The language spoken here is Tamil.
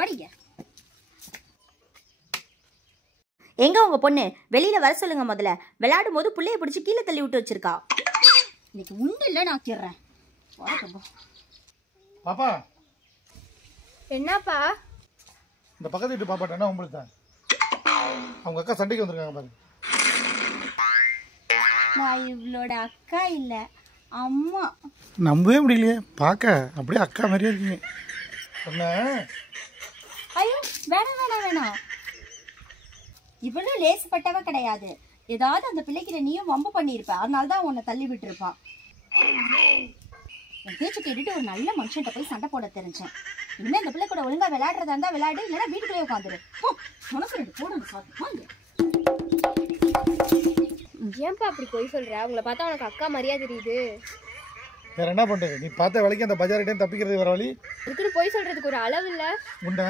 ஓடிங்க. எங்க உங்க பொண்ணு? வெளியில வர சொல்லுங்க. முதல்ல விளையாடும் போது புள்ளைய பிடிச்சி கீழே தள்ளி விட்டு வச்சிருக்கா. இன்னைக்கு உண்டு இல்லை நான் ஆக்கிடுறேன். பாப்பா என்னப்பா? இந்த பக்கத்து வீட்டு பாப்பாட்ட என்ன உங்களுக்கு தான் அவங்க அக்கா சண்டைக்கு வந்திருக்காங்க பாரு. நான் இவளோட அக்கா இல்ல அம்மா. நம்பவே முடியலையே, பார்க்க அப்படியே அக்கா மாதிரியே இருக்கீங்க. என்ன? ஐயோ வேணாம் வேணாம் வேணாம். இவளும் லேசுப்பட்டவ கிடையாது. ஏதாவது அந்த பிள்ளைக்கிட்ட நீயும் வம்பு பண்ணியிருப்ப, அதனாலதான் உன்னை தள்ளி விட்டுருப்பான். என் பேச்சு கேட்டுட்டு ஒரு நல்ல மனுஷன்ட்ட போய் சண்டை போட தெரிஞ்சேன். இனிமே அந்த பிள்ளை கூட ஒழுங்கா விளையாடுறதா இருந்தா விளையாடு, இல்லைன்னா வீட்டுக்குள்ளே உட்காந்துரு. உனக்கு 2 போட சாப்பிட்டு. ஏன்பா அப்படி போய் சொல்ற? உங்களை பார்த்தா உனக்கு அக்கா மாதிரியா தெரியுது. வேற என்ன பண்றது? நீ பார்த்த வேலைக்கு அந்த பஜார்கிட்டையும் தப்பிக்கிறது வர வழி. இதுக்குன்னு போய் சொல்றதுக்கு ஒரு அளவு இல்ல. உண்டா